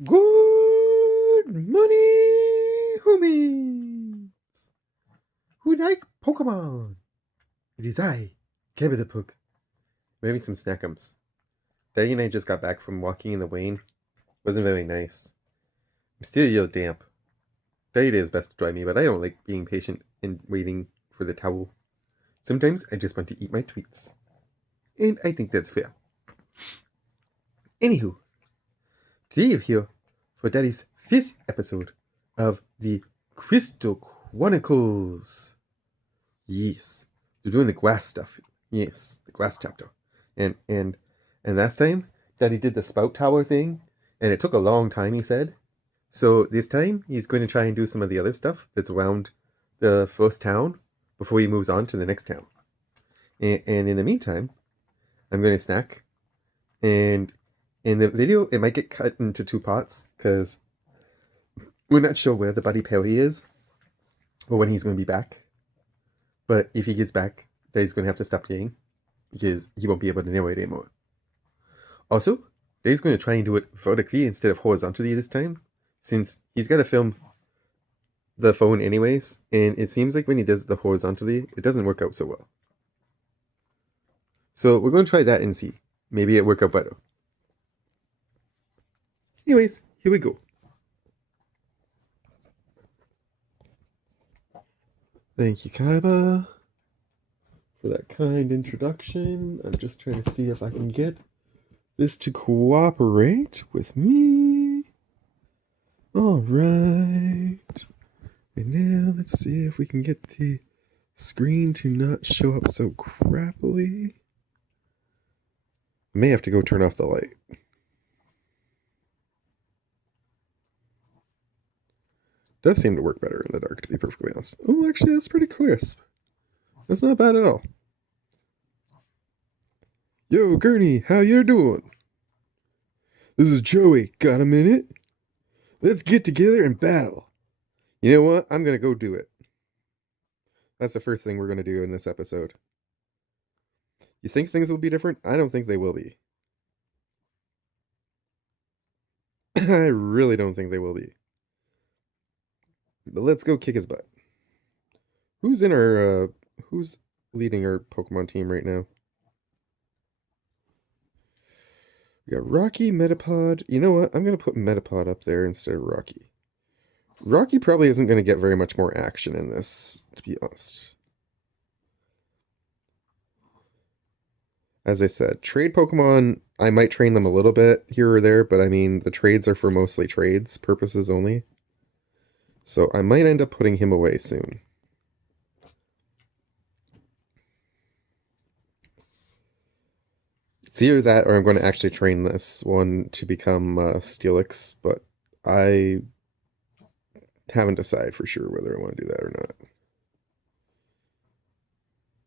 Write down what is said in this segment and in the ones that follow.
Good morning, homies! Who like Pokemon? It is I, Kaiba the Pug. We're having some snackums. Daddy and I just got back from walking in the Wayne. Wasn't very nice. I'm still a little damp. Daddy did his best to dry me, but I don't like being patient and waiting for the towel. Sometimes I just want to eat my treats. And I think that's fair. Anywho, today you're here for Daddy's 5th episode of the Crystal Chronicles. Yes, they're doing the grass stuff. Yes, the grass chapter. And last time, Daddy did the spout tower thing, and it took a long time, he said. So this time, he's going to try and do some of the other stuff that's around the first town before he moves on to the next town. And in the meantime, I'm going to snack. And in the video, it might get cut into 2 parts, because we're not sure where the Buddy Perry is, or when he's going to be back. But if he gets back, Daddy's going to have to stop playing, because he won't be able to narrate anymore. Also, Daddy's going to try and do it vertically instead of horizontally this time, since he's got to film the phone anyways, and it seems like when he does the horizontally, it doesn't work out so well. So we're going to try that and see. Maybe it work out better. Anyways, here we go. Thank you, Kaiba, for that kind introduction. I'm just trying to see if I can get this to cooperate with me. Alright. And now let's see if we can get the screen to not show up so crappily. I may have to go turn off the light. Does seem to work better in the dark, to be perfectly honest. Oh, actually, that's pretty crisp. That's not bad at all. Yo, Gernie, how you doing? This is Joey. Got a minute? Let's get together and battle. You know what? I'm going to go do it. That's the first thing we're going to do in this episode. You think things will be different? I don't think they will be. I really don't think they will be. But let's go kick his butt. Who's leading our Pokemon team right now? We got Rocky, Metapod. You know what? I'm going to put Metapod up there instead of Rocky. Rocky probably isn't going to get very much more action in this, to be honest. As I said, trade Pokemon, I might train them a little bit here or there, but I mean, the trades are for mostly trades purposes only. So I might end up putting him away soon. It's either that or I'm going to actually train this one to become Steelix, but I haven't decided for sure whether I want to do that or not.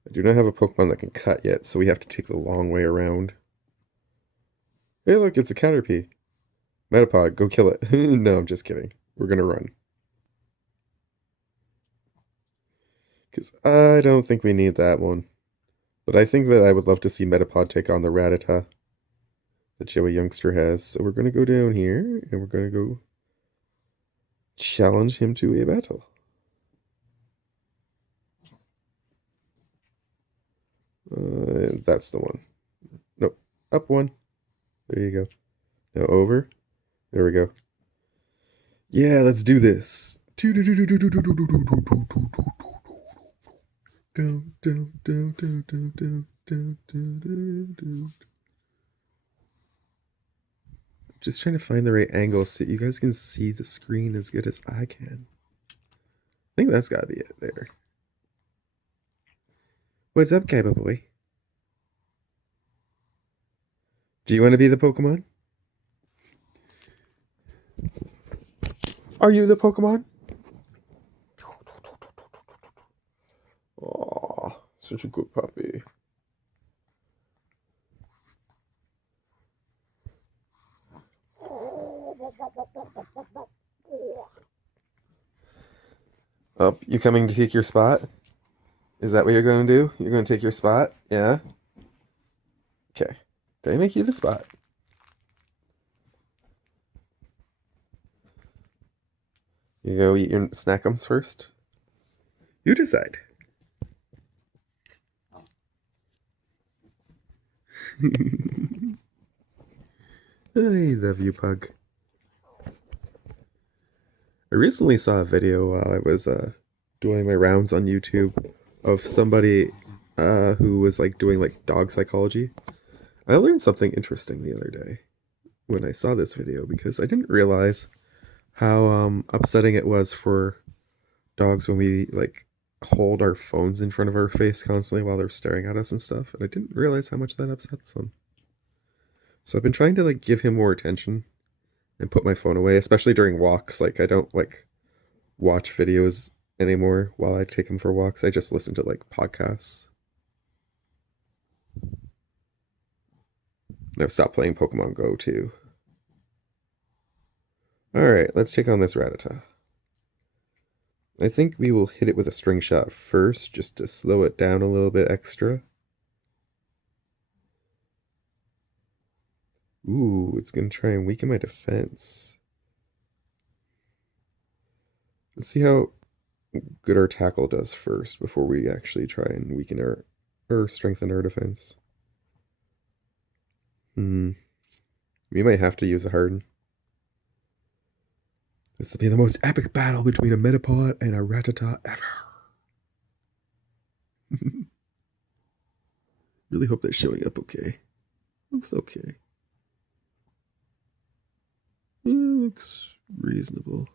I do not have a Pokemon that can cut yet, so we have to take the long way around. Hey, look, it's a Caterpie. Metapod, go kill it. No, I'm just kidding. We're going to run. Because I don't think we need that one. But I think that I would love to see Metapod take on the Rattata that Joey Youngster has. So we're going to go down here, and we're going to go challenge him to a battle. That's the one. Nope. Up one. There you go. Now over. There we go. Yeah, let's do this. Just trying to find the right angle so you guys can see the screen as good as I can. I think that's gotta be it there. What's up, Kaiba boy? Do you want to be the Pokemon? Are you the Pokemon? Aw, such a good puppy. Oh, you coming to take your spot? Is that what you're going to do? You're going to take your spot? Yeah? Okay. Did I make you the spot? You go eat your snackums first? You decide. I love you, Pug. I recently saw a video while I was doing my rounds on YouTube of somebody who was like doing like dog psychology. I learned something interesting the other day when I saw this video because I didn't realize how upsetting it was for dogs when we like hold our phones in front of our face constantly while they're staring at us and stuff, and I didn't realize how much that upsets them. So I've been trying to like give him more attention and put my phone away, especially during walks. Like I don't like watch videos anymore while I take him for walks. I just listen to like podcasts. And I've stopped playing Pokemon Go too. Alright, let's take on this Rattata. I think we will hit it with a string shot first, just to slow it down a little bit extra. Ooh, it's going to try and weaken my defense. Let's see how good our tackle does first before we actually try and weaken or strengthen our defense. We might have to use a harden. This will be the most epic battle between a Metapod and a Rattata ever. Really hope they're showing up okay. Looks okay. Yeah, looks reasonable.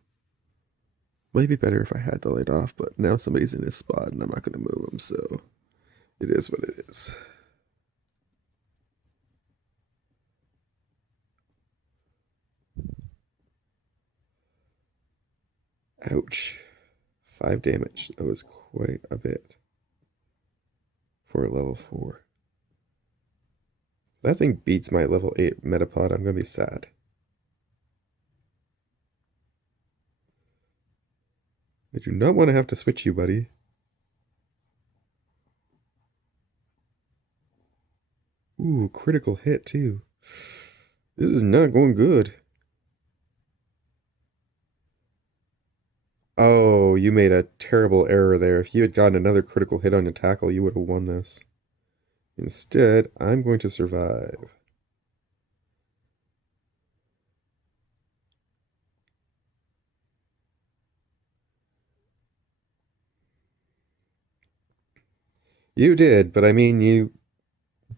Might be better if I had the light off, but now somebody's in his spot and I'm not going to move him, so it is what it is. Ouch. 5 damage. That was quite a bit for a level 4. If that thing beats my level 8 Metapod, I'm going to be sad. I do not want to have to switch you, buddy. Ooh, critical hit, too. This is not going good. Oh, you made a terrible error there. If you had gotten another critical hit on your tackle, you would have won this. Instead, I'm going to survive. You did, but I mean, you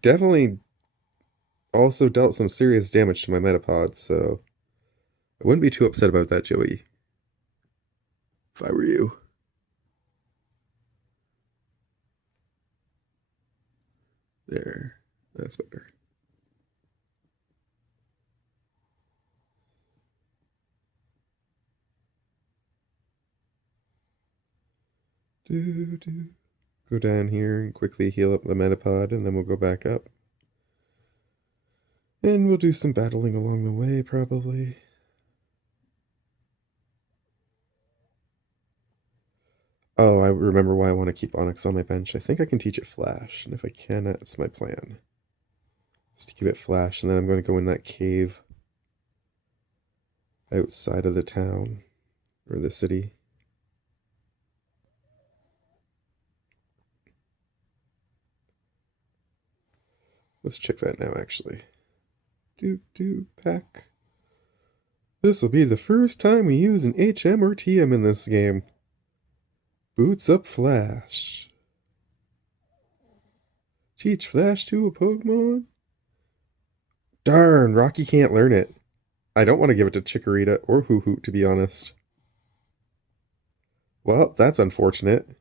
definitely also dealt some serious damage to my Metapod, so I wouldn't be too upset about that, Joey. If I were you. There. That's better. Go down here and quickly heal up the Metapod, and then we'll go back up. And we'll do some battling along the way, probably. Oh, I remember why I want to keep Onix on my bench. I think I can teach it Flash, and if I can, that's my plan. Is to keep it Flash, and then I'm going to go in that cave outside of the town, or the city. Let's check that now, actually. Pack. This will be the first time we use an HM or TM in this game. Boots up Flash. Teach Flash to a Pokemon? Darn, Rocky can't learn it. I don't want to give it to Chikorita or Hoo-Hoot, to be honest. Well, that's unfortunate.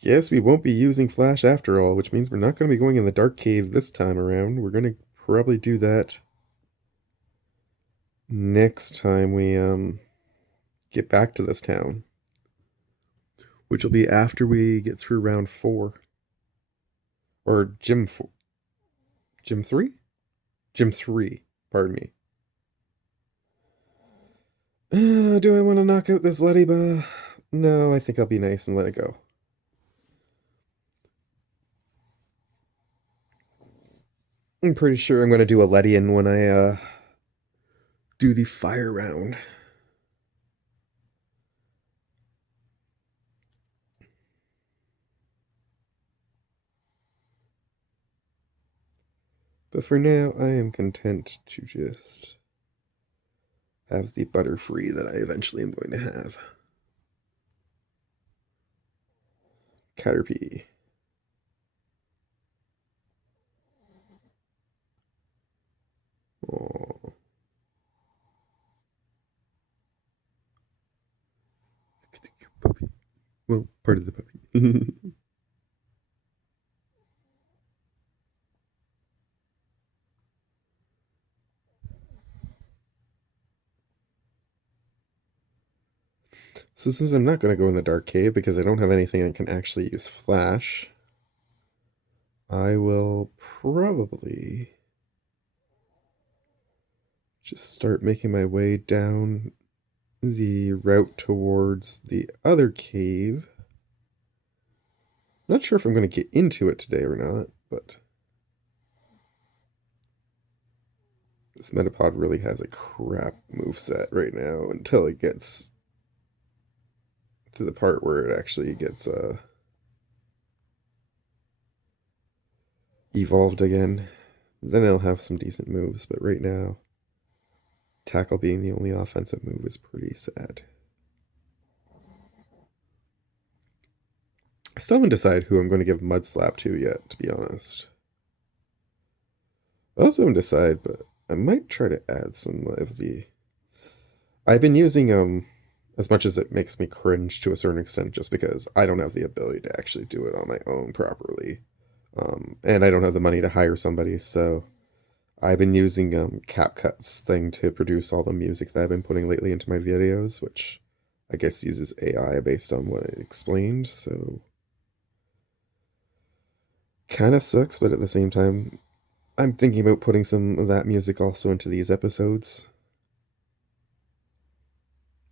Guess we won't be using Flash after all, which means we're not going to be going in the Dark Cave this time around. We're going to probably do that next time we get back to this town, which will be after we get through round 4. Or Gym 4. Gym 3? Gym 3, pardon me. Do I want to knock out this Ladybug? No, I think I'll be nice and let it go. I'm pretty sure I'm going to do a Ledian when I do the fire round. But for now, I am content to just have the Butterfree that I eventually am going to have. Caterpie. Aww. Puppy. Well, part of the puppy. So since I'm not going to go in the dark cave because I don't have anything that can actually use flash, I will probably just start making my way down the route towards the other cave. Not sure if I'm going to get into it today or not, but this Metapod really has a crap moveset right now until it gets to the part where it actually gets evolved again. Then it'll have some decent moves, but right now, Tackle being the only offensive move is pretty sad. I still haven't decided who I'm going to give Mud Slap to yet, to be honest. I also haven't decided, but I might try to add some of the... I've been using, as much as it makes me cringe to a certain extent, just because I don't have the ability to actually do it on my own properly. And I don't have the money to hire somebody, so I've been using CapCut's thing to produce all the music that I've been putting lately into my videos, which I guess uses AI based on what I explained, so kind of sucks, but at the same time, I'm thinking about putting some of that music also into these episodes.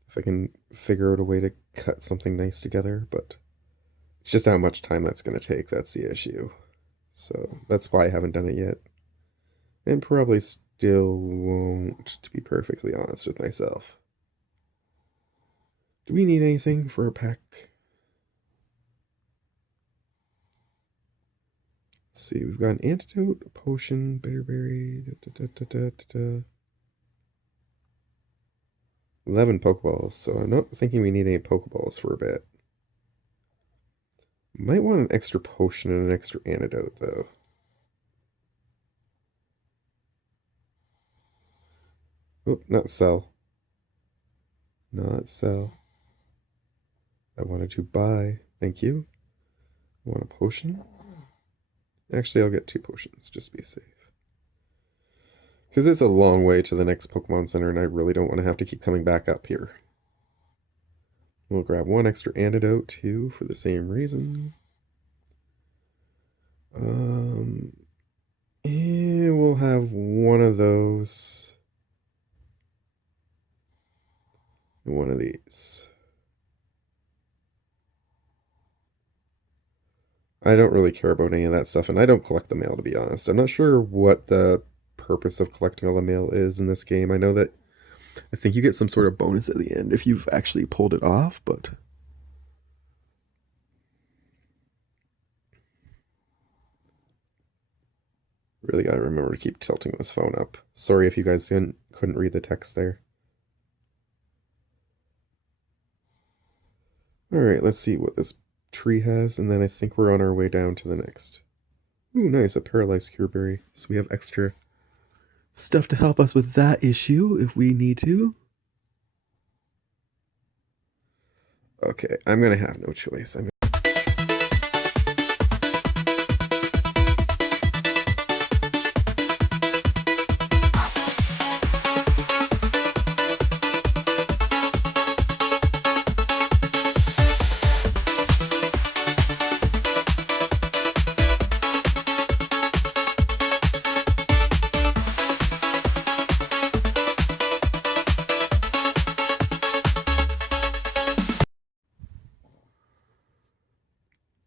If I can figure out a way to cut something nice together, but it's just how much time that's going to take, that's the issue. So that's why I haven't done it yet. And probably still won't, to be perfectly honest with myself. Do we need anything for a pack? Let's see, we've got an antidote, a potion, bitterberry, 11 Pokeballs, so I'm not thinking we need any Pokeballs for a bit. Might want an extra potion and an extra antidote, though. Oh, not sell. Not sell. I wanted to buy. Thank you. I want a potion. Actually, I'll get 2 potions, just to be safe. Because it's a long way to the next Pokemon Center, and I really don't want to have to keep coming back up here. We'll grab 1 extra antidote, too, for the same reason. And we'll have 1 of those. And 1 of these. I don't really care about any of that stuff, and I don't collect the mail, to be honest. I'm not sure what the purpose of collecting all the mail is in this game. I know that I think you get some sort of bonus at the end if you've actually pulled it off, but really gotta remember to keep tilting this phone up. Sorry if you guys couldn't read the text there. Alright, let's see what this tree has, and then I think we're on our way down to the next. Ooh, nice, a paralyzed cureberry. So we have extra stuff to help us with that issue if we need to. Okay, I'm gonna have no choice.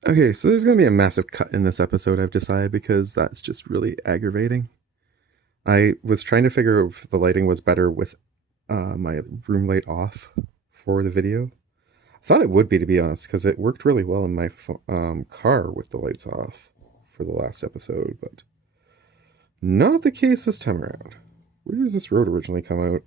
Okay, so there's going to be a massive cut in this episode, I've decided, because that's just really aggravating. I was trying to figure out if the lighting was better with my room light off for the video. I thought it would be, to be honest, because it worked really well in my car with the lights off for the last episode, but not the case this time around. Where does this road originally come out?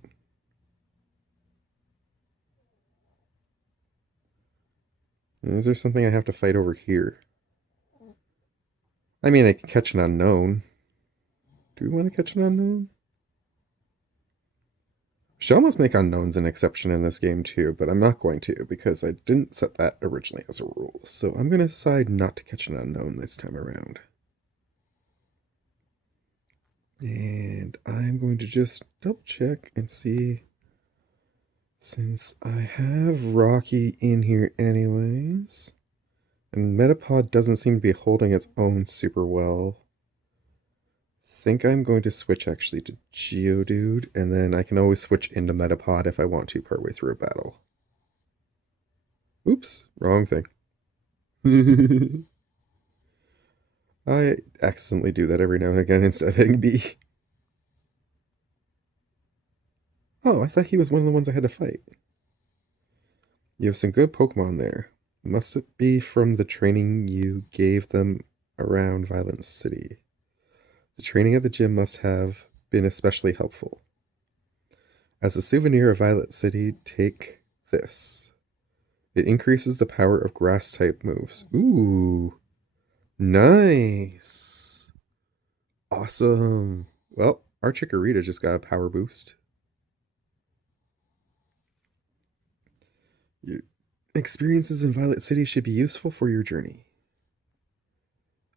Is there something I have to fight over here? I mean, I can catch an unknown. Do we want to catch an unknown? Should almost make unknowns an exception in this game too, but I'm not going to because I didn't set that originally as a rule. So I'm going to decide not to catch an unknown this time around. And I'm going to just double check and see, since I have Rocky in here anyways, and Metapod doesn't seem to be holding its own super well. I think I'm going to switch actually to Geodude, and then I can always switch into Metapod if I want to partway through a battle. Oops, wrong thing. I accidentally do that every now and again instead of hitting B. Oh, I thought he was one of the ones I had to fight. You have some good Pokemon there. Must it be from the training you gave them around Violet City? The training at the gym must have been especially helpful. As a souvenir of Violet City, take this. It increases the power of grass-type moves. Ooh, nice. Awesome. Well, our Chikorita just got a power boost. Your experiences in Violet City should be useful for your journey.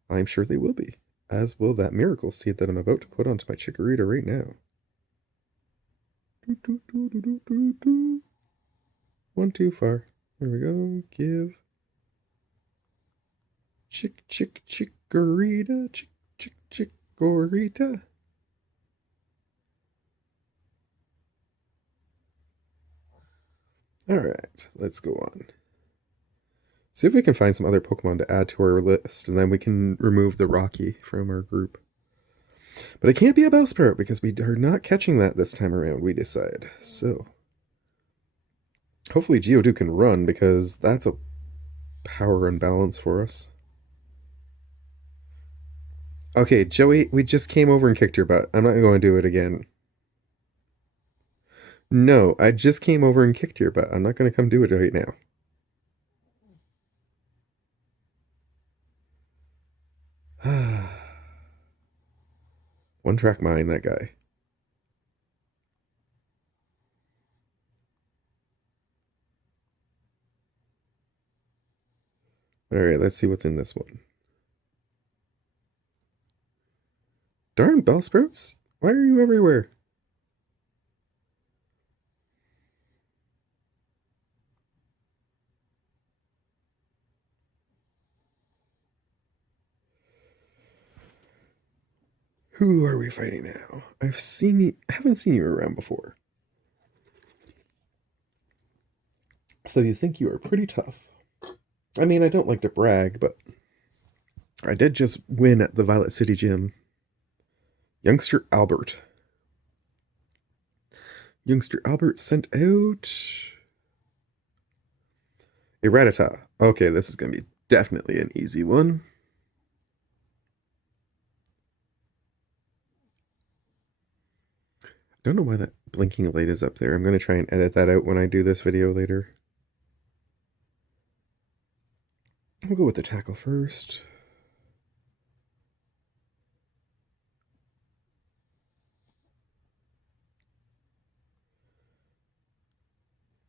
I'm sure they will be, as will that miracle seed that I'm about to put onto my Chikorita right now. One too far. There we go. Give. Chikorita. Chikorita. Alright, let's go on. See if we can find some other Pokemon to add to our list, and then we can remove the Rocky from our group. But it can't be a Bellsprout because we are not catching that this time around, we decide. So, hopefully Geodude can run because that's a power imbalance for us. Okay, Joey, we just came over and kicked your butt. I'm not going to do it again. No, I just came over and kicked your butt. I'm not going to come do it right now. One track mind, that guy. Alright, let's see what's in this one. Darn Bellsprouts! Why are you everywhere? Who are we fighting now? I haven't seen you around before. So you think you are pretty tough. I mean, I don't like to brag, but I did just win at the Violet City Gym. Youngster Albert. Youngster Albert sent out a Rattata. Okay, this is going to be definitely an easy one. I don't know why that blinking light is up there. I'm going to try and edit that out when I do this video later. We'll go with the tackle first.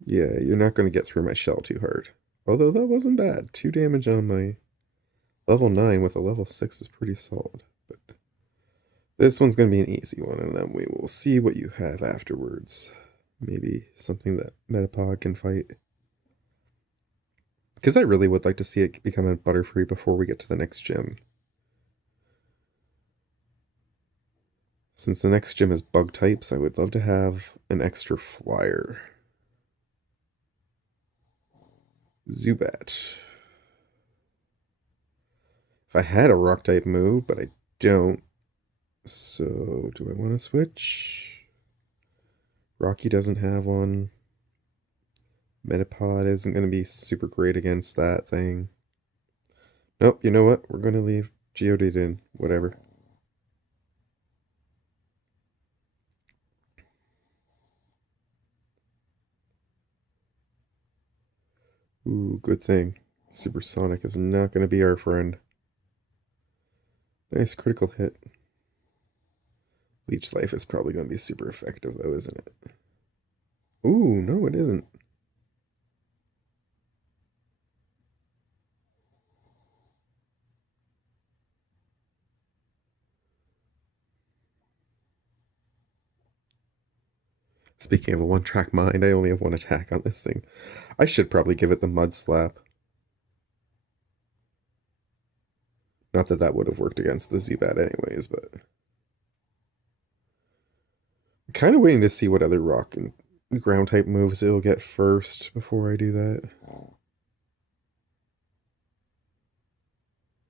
Yeah, you're not going to get through my shell too hard. Although that wasn't bad. 2 damage on my level 9 with a level 6 is pretty solid. But this one's going to be an easy one, and then we will see what you have afterwards. Maybe something that Metapod can fight. Because I really would like to see it become a Butterfree before we get to the next gym. Since the next gym is bug types, I would love to have an extra flyer. Zubat. If I had a rock type move, but I don't. So, do I want to switch? Rocky doesn't have one. Metapod isn't going to be super great against that thing. Nope, you know what? We're going to leave Geodude in. Whatever. Ooh, good thing. Supersonic is not going to be our friend. Nice critical hit. Leech Life is probably going to be super effective, though, isn't it? Ooh, no, it isn't. Speaking of a one-track mind, I only have one attack on this thing. I should probably give it the Mud Slap. Not that that would have worked against the Zubat anyways, but... I'm kind of waiting to see what other rock and ground-type moves it'll get first before I do that.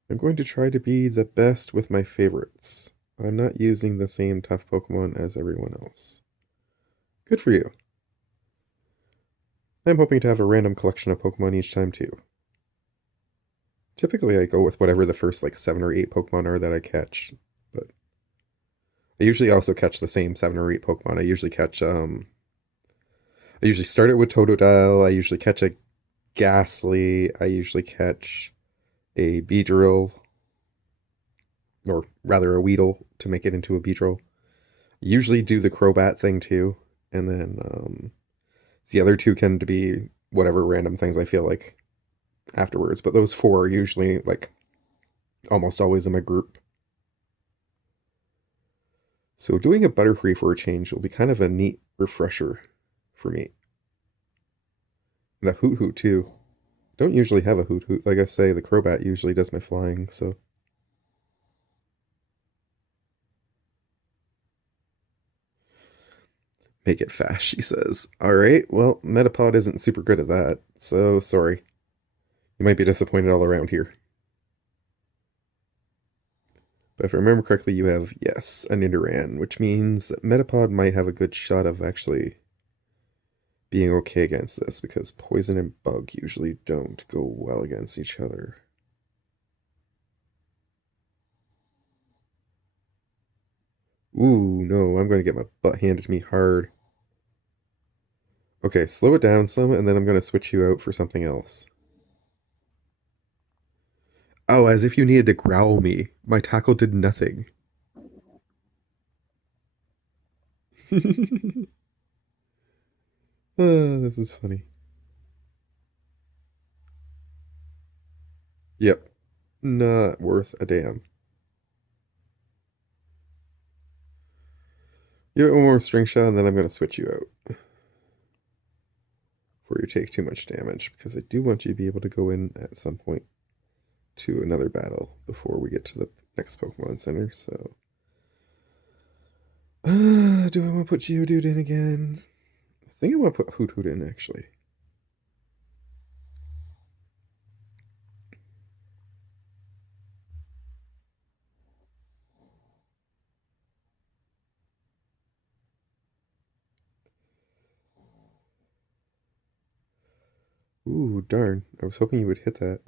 I'm going to try to be the best with my favorites. I'm not using the same tough Pokemon as everyone else. Good for you. I'm hoping to have a random collection of Pokemon each time too. Typically I go with whatever the first like 7 or 8 Pokemon are that I catch, but I usually also catch the same 7 or 8 Pokemon. I usually catch I usually start it with Totodile, I usually catch a Ghastly, I usually catch a Beedrill, or rather a Weedle to make it into a Beedrill. Usually do the Crobat thing too, and then the other 2 tend to be whatever random things I feel like afterwards, but those 4 are usually like almost always in my group. So doing a Butterfree for a change will be kind of a neat refresher for me. And a Hoot Hoot too. Don't usually have a Hoot Hoot. Like I say, the Crobat usually does my flying, so... Make it fast, she says. Alright, well, Metapod isn't super good at that, so sorry. You might be disappointed all around here. But if I remember correctly, you have, yes, a Nidoran, which means Metapod might have a good shot of actually being okay against this, because Poison and Bug usually don't go well against each other. Ooh, no, I'm going to get my butt handed to me hard. Okay, slow it down some, and then I'm going to switch you out for something else. Oh, as if you needed to growl me. My tackle did nothing. Oh, this is funny. Yep. Not worth a damn. You have one more string shot, and then I'm going to switch you out. Before you take too much damage, because I do want you to be able to go in at some point to another battle before we get to the next Pokemon Center, so... do I want to put Geodude in again? I think I want to put Hoot Hoot in, actually. Ooh, darn. I was hoping you would hit that.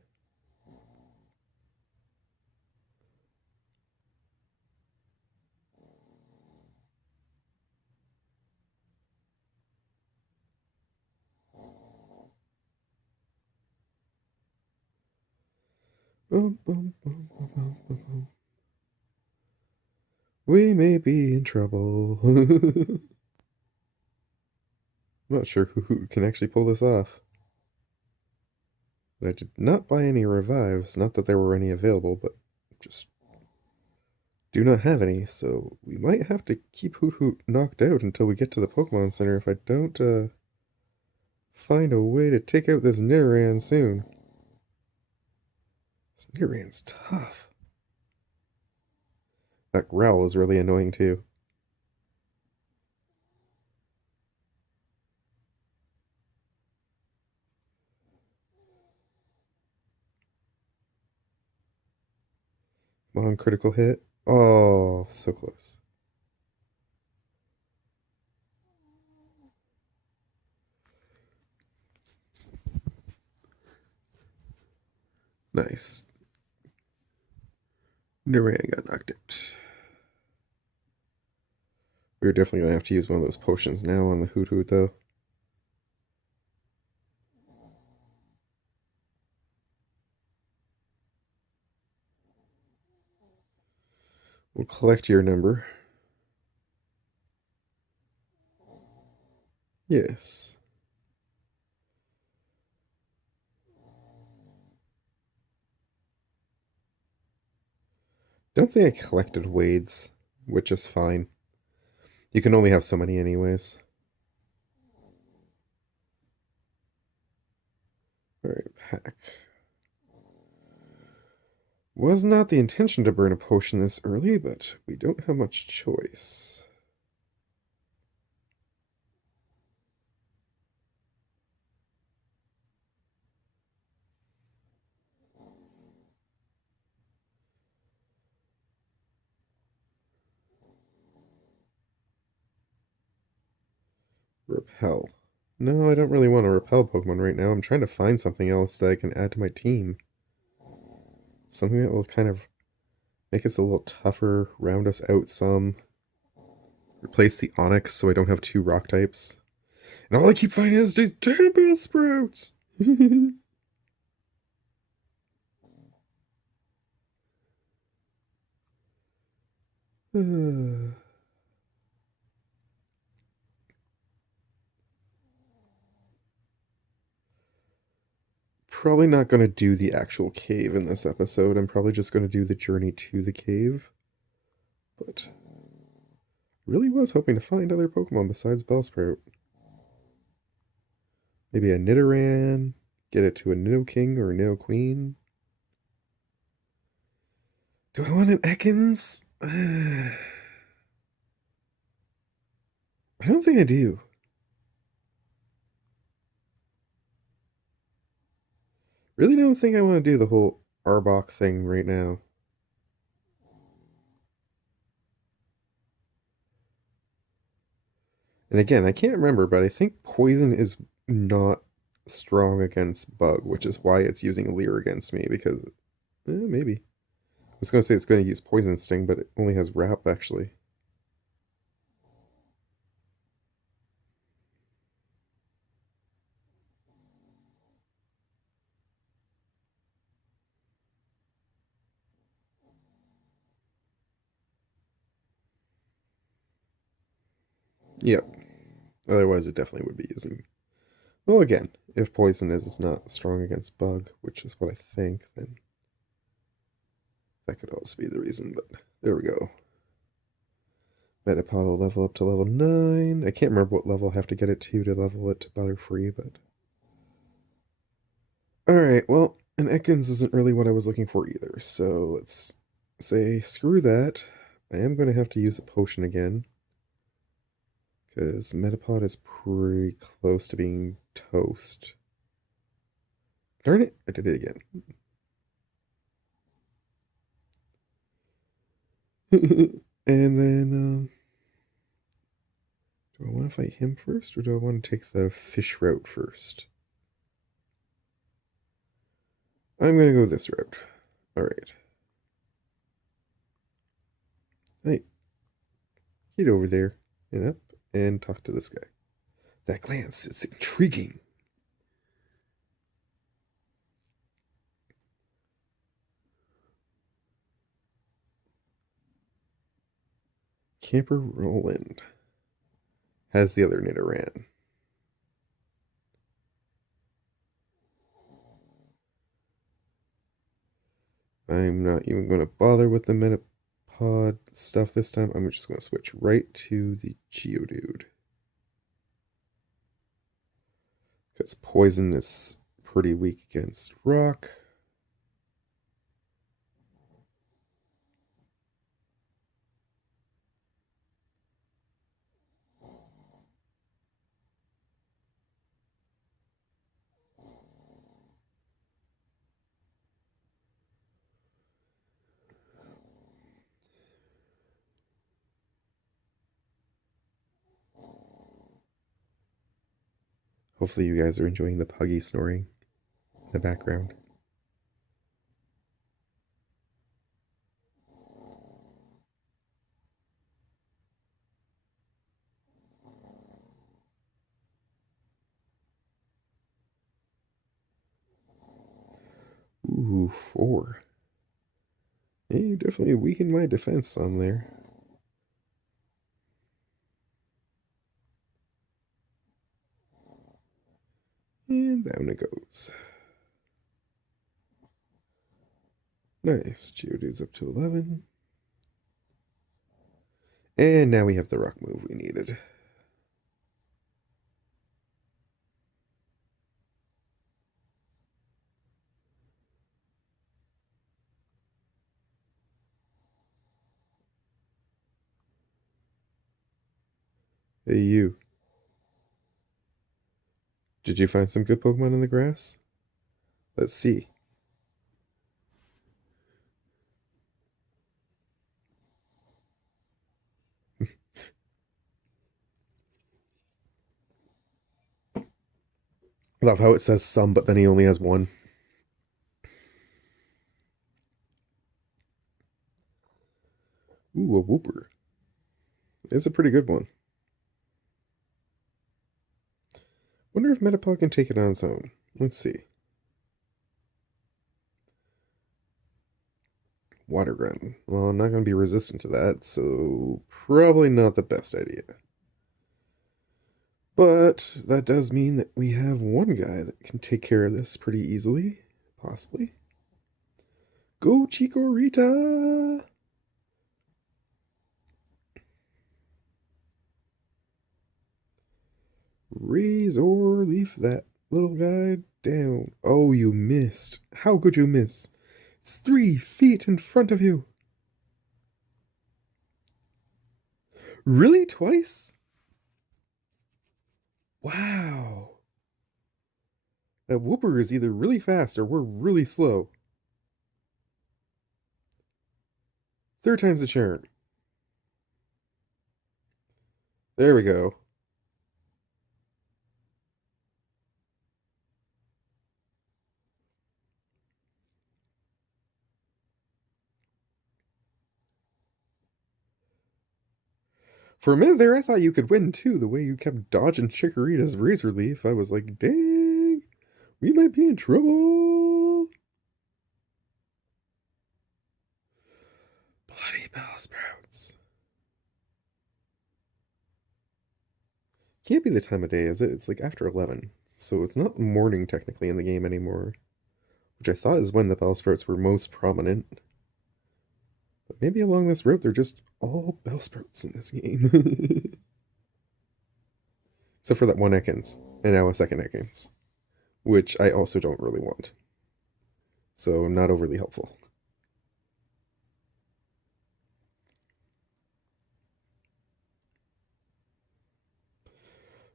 Boom, boom, boom, boom, boom, boom, boom. We may be in trouble. I'm not sure who can actually pull this off. But I did not buy any revives. Not that there were any available, but just do not have any. So we might have to keep Hoot Hoot knocked out until we get to the Pokemon Center if I don't find a way to take out this Nidoran soon. This Nidoran's tough. That growl is really annoying too. Come on, critical hit. Oh, so close. Nice. Naran got knocked out. We're definitely going to have to use one of those potions now on the Hoot Hoot, though. We'll collect your number. Yes. Don't think I collected Wade's, which is fine. You can only have so many anyways. Alright, pack. Was not the intention to burn a potion this early, but we don't have much choice. Repel. No, I don't really want to repel Pokemon right now. I'm trying to find something else that I can add to my team. Something that will kind of make us a little tougher, round us out some. Replace the Onix so I don't have two rock types. And all I keep finding is these damn Bellsprouts! Probably not going to do the actual cave in this episode. I'm probably just going to do the journey to the cave. But really was hoping to find other Pokemon besides Bellsprout. Maybe a Nidoran, get it to a Nidoking or a Nidoqueen. Do I want an Ekans? I don't think I do. Really don't think I want to do the whole Arbok thing right now. And again, I can't remember, but I think Poison is not strong against Bug, which is why it's using Leer against me, because... maybe. I was going to say it's going to use Poison Sting, but it only has Wrap, actually. Yep. Otherwise, it definitely would be using... Well, again, if Poison is not strong against Bug, which is what I think, then that could also be the reason, but there we go. Metapod will level up to level 9. I can't remember what level I have to get it to level it to Butterfree, but... Alright, well, an Ekans isn't really what I was looking for either, so let's say screw that. I am going to have to use a potion again, because Metapod is pretty close to being toast. Darn it, I did it again. And then, do I want to fight him first, or do I want to take the fish route first? I'm going to go this route. Alright. Hey, get over there and up and talk to this guy. That glance, it's intriguing. Camper Roland has the other Nidoran. I'm not even going to bother with the Metapod stuff this time. I'm just going to switch right to the Geodude. Because Poison is pretty weak against Rock. Hopefully you guys are enjoying the puggy snoring in the background. Ooh, 4. Yeah, you definitely weakened my defense on there. And down it goes. Nice. Geodude's up to 11. And now we have the rock move we needed. Hey, you. Did you find some good Pokemon in the grass? Let's see. Love how it says some, but then he only has one. Ooh, a Wooper. It's a pretty good one. Wonder if Metapod can take it on its own. Let's see. Water Gun. Well, I'm not going to be resistant to that, so probably not the best idea. But that does mean that we have one guy that can take care of this pretty easily. Possibly. Go, Chikorita! Razor Leaf that little guy down. Oh, you missed. How could you miss? It's 3 feet in front of you. Really? Twice? Wow. That Whooper is either really fast or we're really slow. 3rd time's a charm. There we go. For a minute there, I thought you could win too. The way you kept dodging Chikorita's Razor Leaf, I was like, dang, we might be in trouble. Bloody Bellsprouts. Can't be the time of day, is it? It's like after 11. So it's not morning technically in the game anymore. Which I thought is when the Bellsprouts were most prominent. But maybe along this route, they're just all Bellsprouts in this game. Except for that one Ekans, and now a second Ekans, which I also don't really want. So not overly helpful.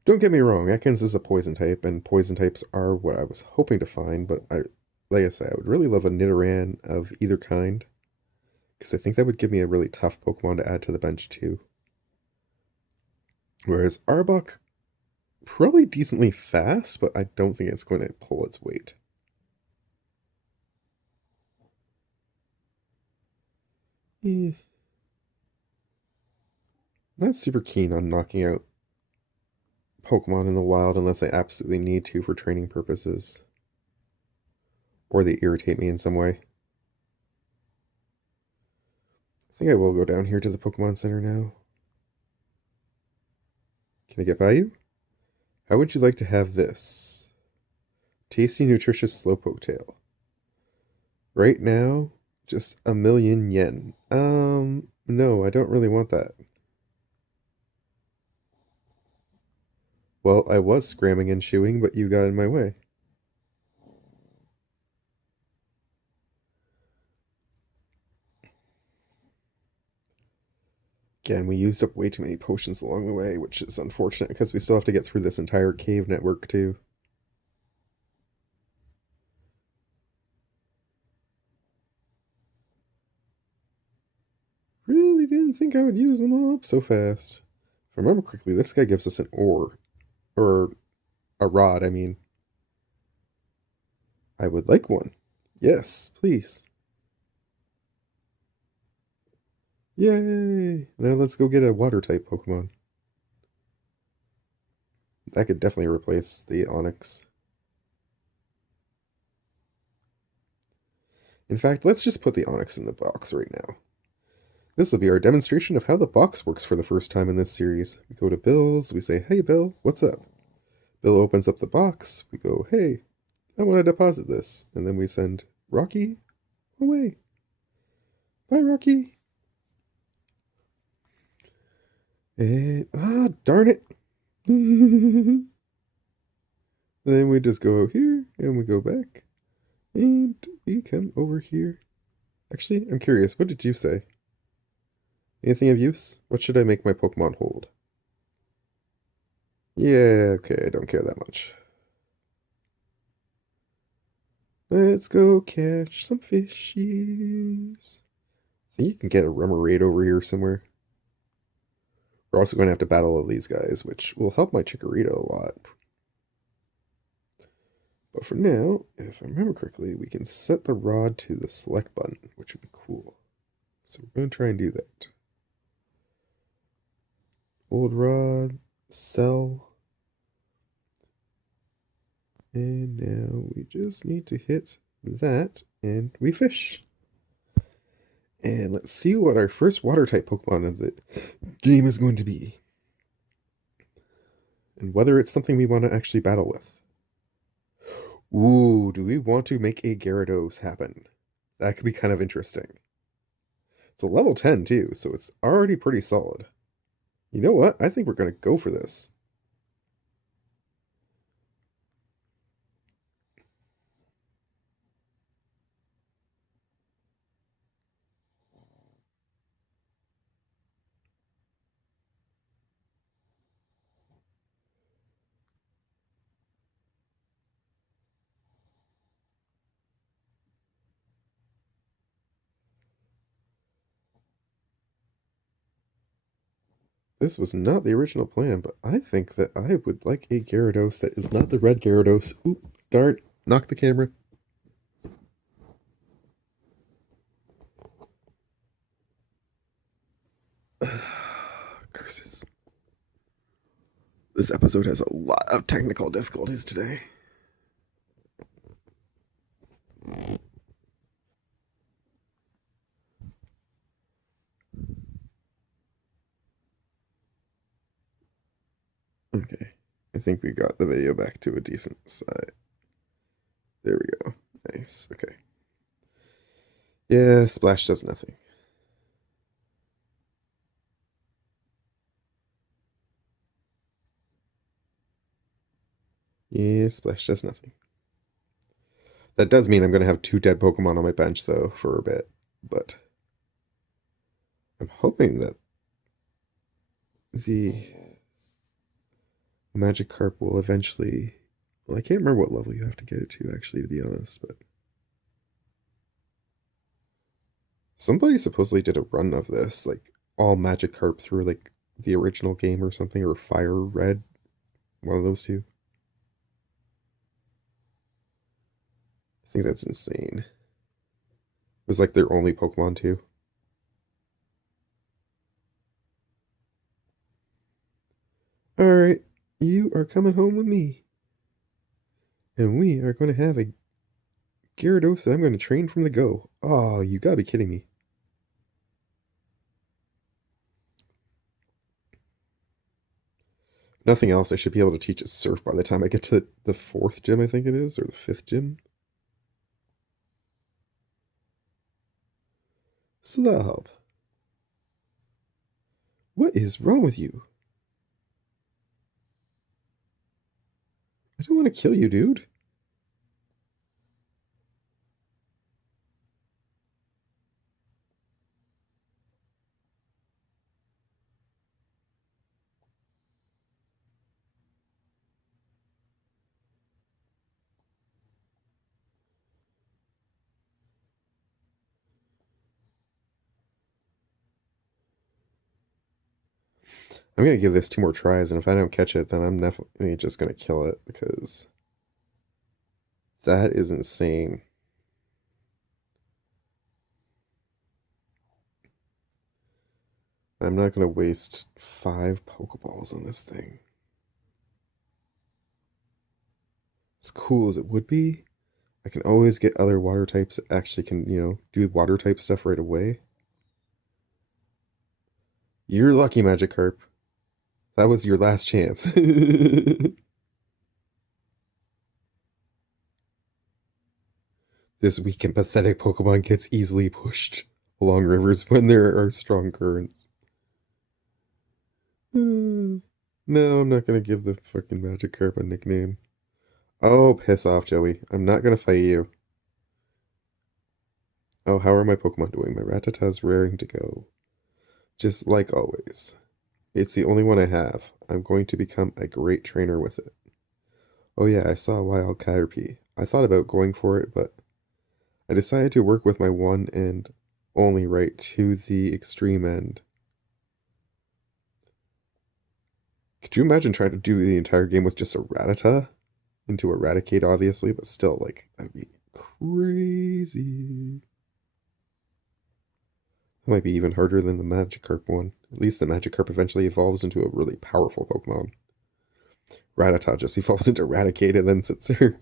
Don't get me wrong, Ekans is a poison type, and poison types are what I was hoping to find, but like I said, I would really love a Nidoran of either kind, because I think that would give me a really tough Pokemon to add to the bench too. Whereas Arbok, probably decently fast, but I don't think it's going to pull its weight. Eh. Not super keen on knocking out Pokemon in the wild unless I absolutely need to for training purposes. Or they irritate me in some way. I think I will go down here to the Pokemon Center now. Can I get by you? How would you like to have this? Tasty, nutritious Slowpoke tail. Right now, just 1,000,000 yen. No, I don't really want that. Well, I was scramming and chewing, but you got in my way. Again, we used up way too many potions along the way, which is unfortunate because we still have to get through this entire cave network too. Really didn't think I would use them all up so fast. If I remember correctly, this guy gives us an ore. Or a rod, I mean. I would like one. Yes, please. Yay! Now let's go get a water type Pokemon. That could definitely replace the Onix. In fact, let's just put the Onix in the box right now. This will be our demonstration of how the box works for the first time in this series. We go to Bill's, we say, hey Bill, what's up? Bill opens up the box, we go, hey, I want to deposit this. And then we send Rocky away. Bye, Rocky. And, darn it. Then we just go here, and we go back. And we come over here. Actually, I'm curious, what did you say? Anything of use? What should I make my Pokemon hold? Yeah, okay, I don't care that much. Let's go catch some fishies. I think you can get a Remoraid over here somewhere. We're also going to have to battle all these guys, which will help my Chikorita a lot. But for now, if I remember correctly, we can set the rod to the select button, which would be cool. So we're going to try and do that. Old rod, sell. And now we just need to hit that, and we fish. And let's see what our first water-type Pokemon of the game is going to be. And whether it's something we want to actually battle with. Ooh, do we want to make a Gyarados happen? That could be kind of interesting. It's a level 10 too, so it's already pretty solid. You know what? I think we're going to go for this. This was not the original plan, but I think that I would like a Gyarados that is not the red Gyarados. Oop, darn, knock the camera. Curses. This episode has a lot of technical difficulties today. Okay, I think we got the video back to a decent side. There we go. Nice, okay. Yeah, Splash does nothing. Yeah, Splash does nothing. That does mean I'm going to have 2 dead Pokemon on my bench, though, for a bit. But I'm hoping that the Magikarp will eventually... Well, I can't remember what level you have to get it to, actually, to be honest, but... Somebody supposedly did a run of this, like, all Magikarp through, like, the original game or something, or Fire Red, one of those two. I think that's insane. It was like their only Pokemon too. Alright, you are coming home with me. And we are going to have a Gyarados that I'm going to train from the go. Oh, you gotta be kidding me. Nothing else, I should be able to teach it Surf by the time I get to the 4th gym, I think it is, or the 5th gym. Slob. What is wrong with you? I don't want to kill you, dude. I'm going to give this 2 more tries, and if I don't catch it, then I'm definitely just going to kill it, because that is insane. I'm not going to waste 5 Pokeballs on this thing. As cool as it would be, I can always get other water types that actually can, do water type stuff right away. You're lucky, Magikarp. That was your last chance. This weak and pathetic Pokemon gets easily pushed along rivers when there are strong currents. No, I'm not gonna give the fucking Magikarp a nickname. Oh, piss off, Joey. I'm not gonna fight you. Oh, how are my Pokemon doing? My Rattata's raring to go. Just like always. It's the only one I have. I'm going to become a great trainer with it. Oh yeah, I saw a wild Caterpie. I thought about going for it, but I decided to work with my one and only right to the extreme end. Could you imagine trying to do the entire game with just a Rattata? Into Eradicate, obviously, but still, like, that'd be crazy. That might be even harder than the Magikarp one. At least the Magikarp eventually evolves into a really powerful Pokemon. Rattata just evolves into Eradicate and then sits there.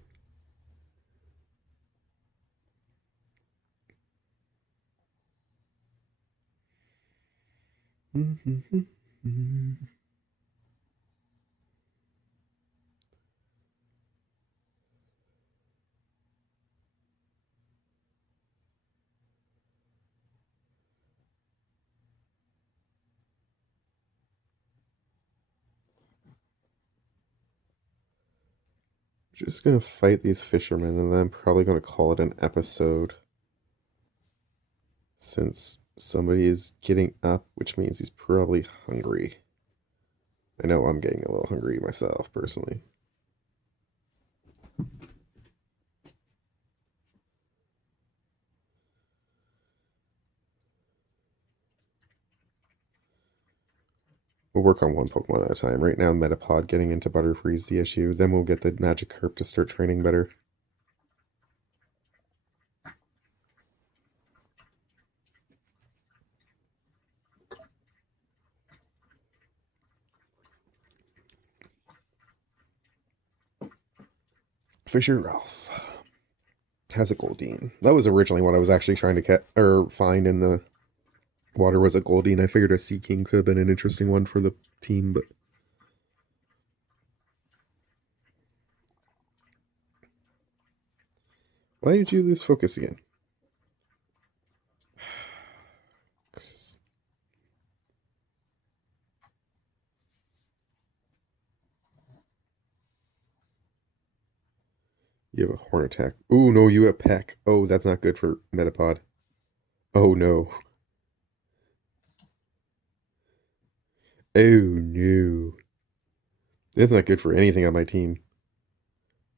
Just gonna fight these fishermen and then I'm probably gonna call it an episode. Since somebody is getting up, which means he's probably hungry. I know I'm getting a little hungry myself, personally. We'll work on one Pokemon at a time. Right now, Metapod getting into Butterfree's the issue. Then we'll get the Magikarp to start training better. Fisher Ralph has a Goldeen. That was originally what I was actually trying to get or find in the water was a Goldeen. I figured a Sea King could have been an interesting one for the team, but why did you lose focus again? You have a Horn Attack. Ooh, no, you have Peck. Oh, that's not good for Metapod. Oh, no. Oh, no. That's not good for anything on my team.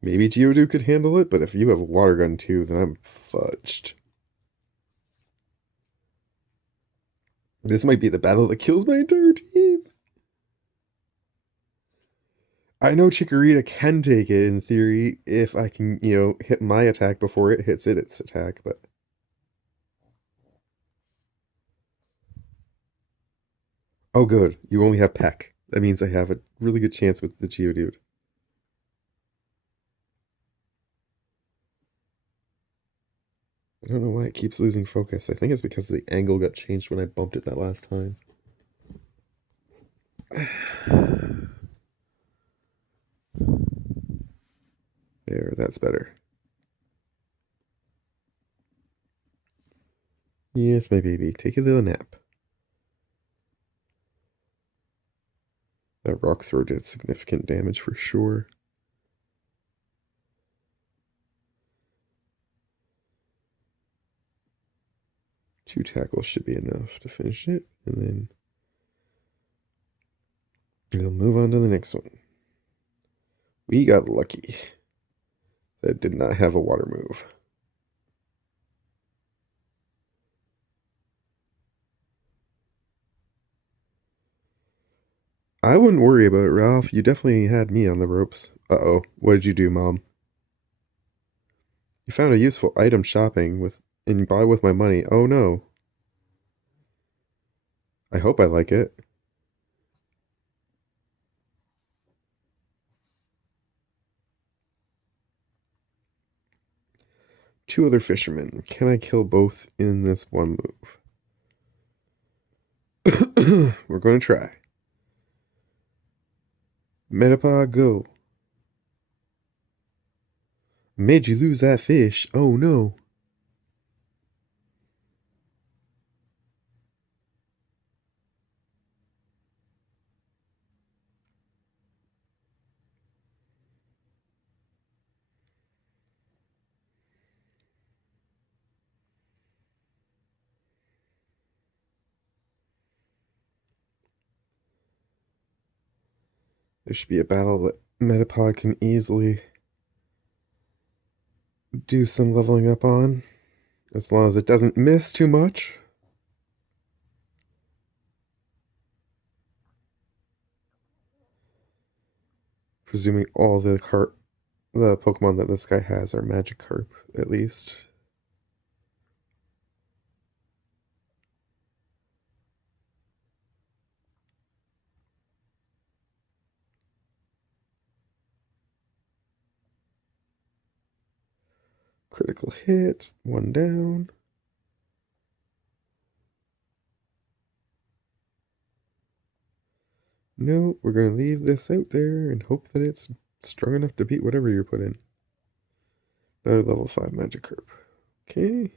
Maybe Geodude could handle it, but if you have a Water Gun too, then I'm fudged. This might be the battle that kills my entire team. I know Chikorita can take it in theory if I can, hit my attack before it hits its attack, but... Oh, good. You only have Peck. That means I have a really good chance with the Geodude. I don't know why it keeps losing focus. I think it's because the angle got changed when I bumped it that last time. There, that's better. Yes, my baby. Take a little nap. That rock throw did significant damage for sure. Two tackles should be enough to finish it, and then we'll move on to the next one. We got lucky. That did not have a water move. I wouldn't worry about it, Ralph. You definitely had me on the ropes. Uh-oh. What did you do, Mom? You found a useful item shopping with and you bought it with my money. Oh no. I hope I like it. 2 other fishermen. Can I kill both in this one move? We're going to try. Metapod, go. Made you lose that fish. Oh no. There should be a battle that Metapod can easily do some leveling up on, as long as it doesn't miss too much. Presuming all the Pokemon that this guy has are Magikarp, at least. Critical hit, 1 down. No, we're going to leave this out there and hope that it's strong enough to beat whatever you put in. Another level 5 Magikarp. Okay.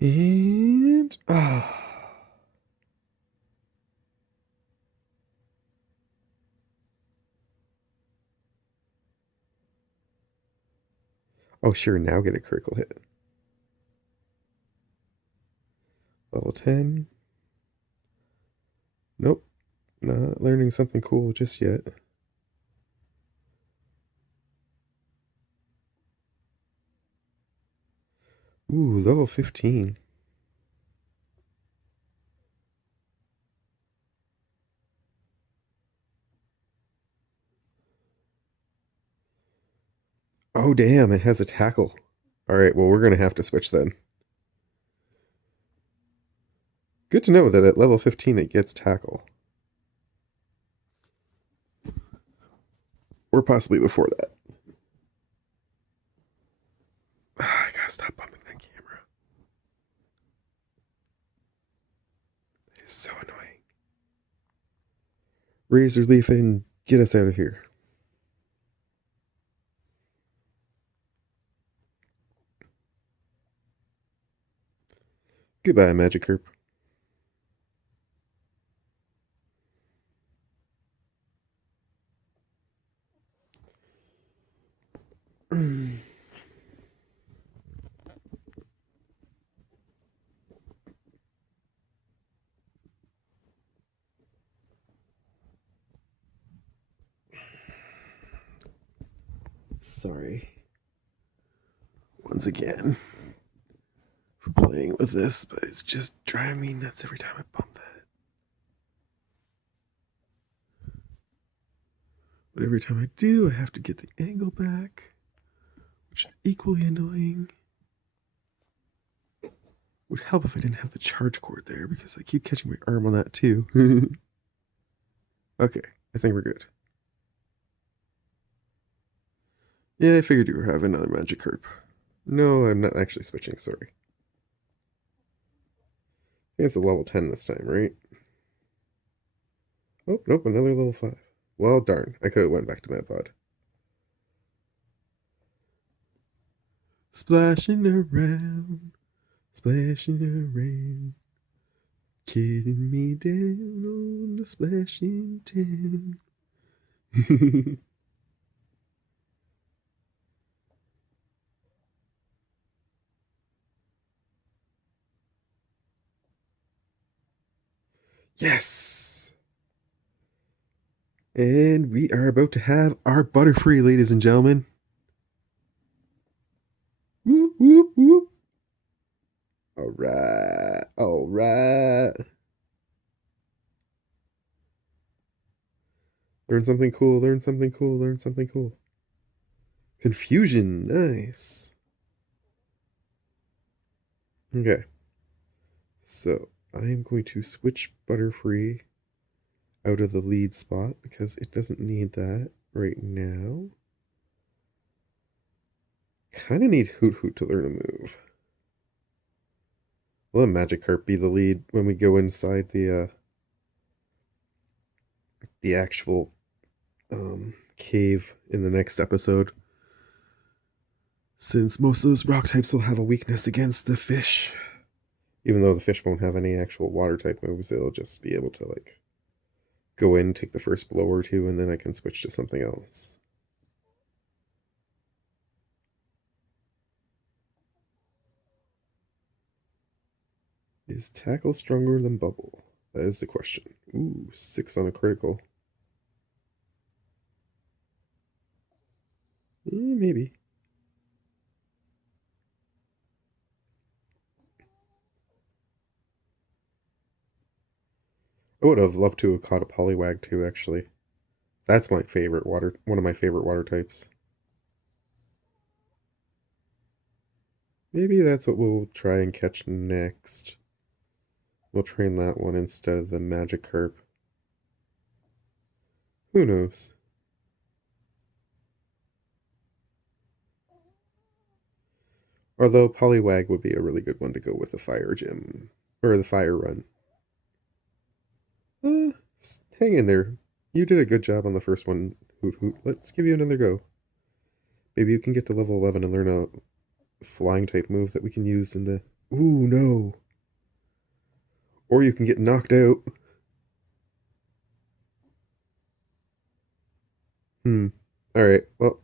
And oh sure, now get a critical hit. Level 10. Nope. Not learning something cool just yet. Ooh, level 15. Oh damn, it has a tackle. Alright, well we're gonna have to switch then. Good to know that at level 15 it gets tackle. Or possibly before that. I gotta stop bumping that camera. It's so annoying. Razor Leaf and get us out of here. Goodbye, Magikarp. Sorry. Once again for playing with this, but it's just driving me nuts every time I bump that. But every time I do, I have to get the angle back, which is equally annoying. Would help if I didn't have the charge cord there, because I keep catching my arm on that too. Okay, I think we're good. Yeah, I figured you were having another Magikarp. No, I'm not actually switching, sorry. I think it's a level 10 this time, right? Oh, nope, another level 5. Well, darn, I could have went back to Madpod. Splashing around, splashing around, kidding me down on the splashing town. Yes! And we are about to have our Butterfree, ladies and gentlemen. Alright. Alright. Learn something cool, learn something cool, learn something cool. Confusion. Nice. Okay. So, I am going to switch Butterfree out of the lead spot because it doesn't need that right now. Kind of need Hoot Hoot to learn a move. Will let Magikarp be the lead when we go inside the actual cave in the next episode. Since most of those rock types will have a weakness against the fish. Even though the fish won't have any actual water type moves, it'll just be able to like go in, take the first blow or two, and then I can switch to something else. Is Tackle stronger than Bubble? That is the question. Ooh, 6 on a critical. Maybe. I would have loved to have caught a Poliwag too, actually. That's my favorite one of my favorite water types. Maybe that's what we'll try and catch next. We'll train that one instead of the Magikarp. Who knows? Although Poliwag would be a really good one to go with the Fire Gym. Or the Fire Run. Hang in there. You did a good job on the first one, Hoot Hoot. Let's give you another go. Maybe you can get to level 11 and learn a flying type move that we can use in the... Ooh, no. Or you can get knocked out. Alright, well.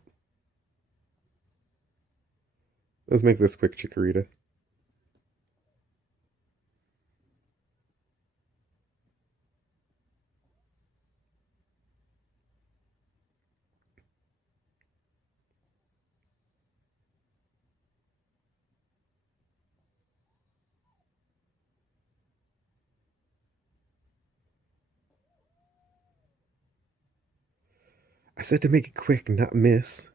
Let's make this quick, Chikorita. I said to make it quick, not miss.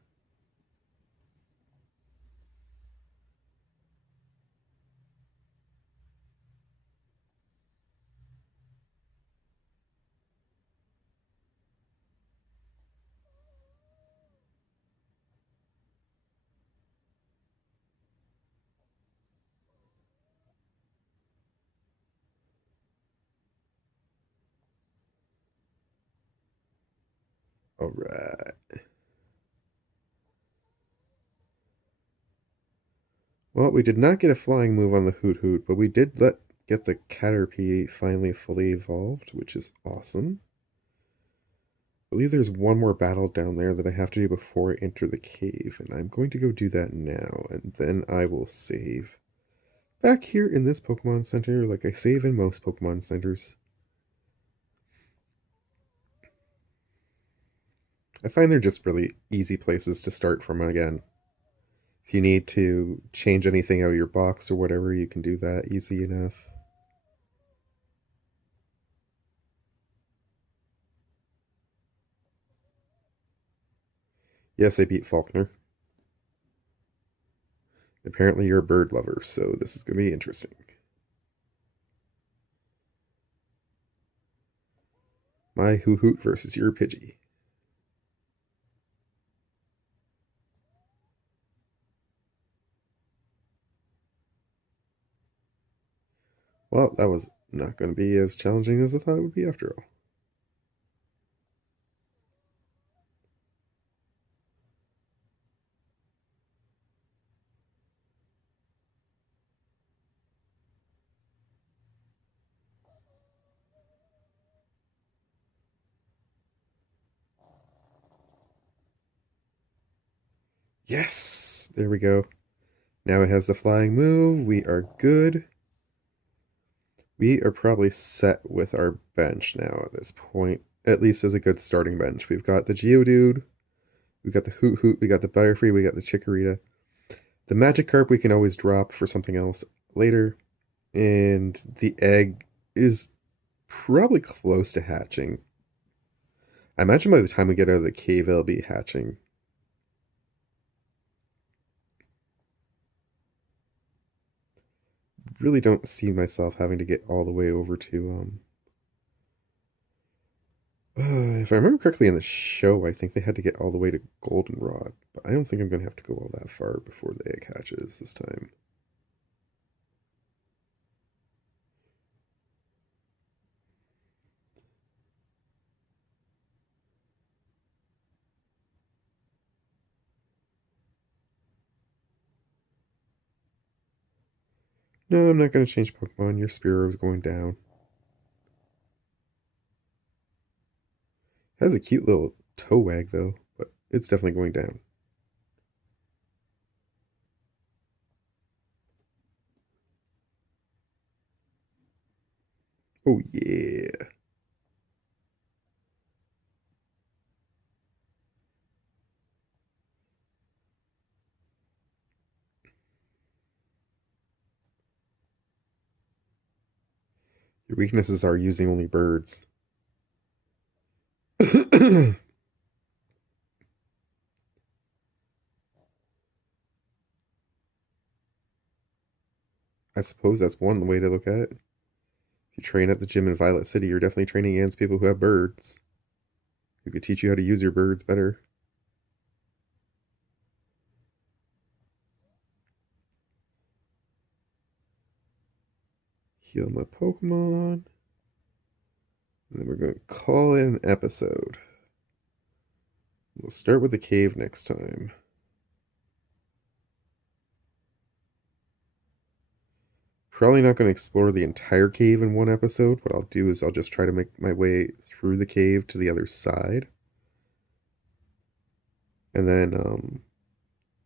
Alright. Well, we did not get a flying move on the Hoot Hoot, but we did get the Caterpie finally fully evolved, which is awesome. I believe there's one more battle down there that I have to do before I enter the cave, and I'm going to go do that now, and then I will save back here in this Pokemon Center like I save in most Pokemon Centers. I find they're just really easy places to start from again. If you need to change anything out of your box or whatever, you can do that easy enough. Yes, I beat Faulkner. Apparently you're a bird lover, so this is going to be interesting. My Hoot Hoot versus your Pidgey. Well, that was not going to be as challenging as I thought it would be after all. Yes! There we go. Now it has the flying move. We are good. We are probably set with our bench now at this point. At least as a good starting bench. We've got the Geodude. We got the Hoot Hoot. We got the Butterfree. We got the Chikorita. The Magikarp we can always drop for something else later. And the egg is probably close to hatching. I imagine by the time we get out of the cave, it'll be hatching. Really don't see myself having to get all the way over to, if I remember correctly in the show, I think they had to get all the way to Goldenrod, but I don't think I'm going to have to go all that far before the egg hatches this time. No, I'm not going to change Pokemon. Your Spearow is going down. It has a cute little toe wag, though, but it's definitely going down. Oh, yeah. Your weaknesses are using only birds. I suppose that's one way to look at it. If you train at the gym in Violet City, you're definitely training against people who have birds. Who could teach you how to use your birds better. Heal my Pokemon. And then we're going to call it an episode. We'll start with the cave next time. Probably not going to explore the entire cave in one episode. What I'll do is I'll just try to make my way through the cave to the other side. And then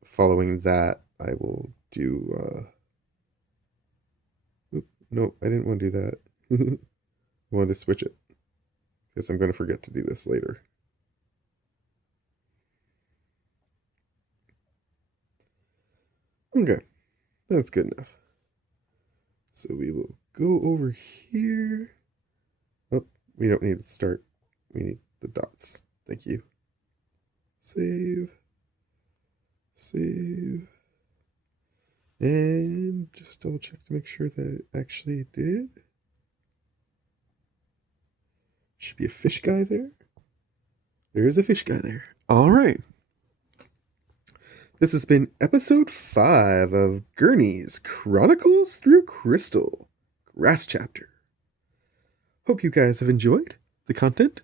following that, I will do... Nope, I didn't want to do that. I wanted to switch it. Because I'm going to forget to do this later. Okay, that's good enough. So we will go over here. Oh, we don't need to start. We need the dots. Thank you. Save. Save. And just double check to make sure that it actually did. Should be a fish guy there. There's a fish guy there. All right. This has been episode 5 of Gernie's Chronicles through Crystal, Grass Chapter. Hope you guys have enjoyed the content,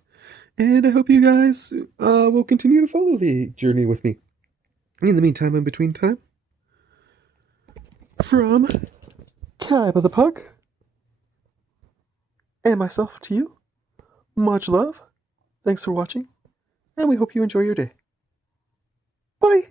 and I hope you guys will continue to follow the journey with me. In the meantime, in between time, from Kaiba the Pug, and myself to you, much love, thanks for watching, and we hope you enjoy your day. Bye!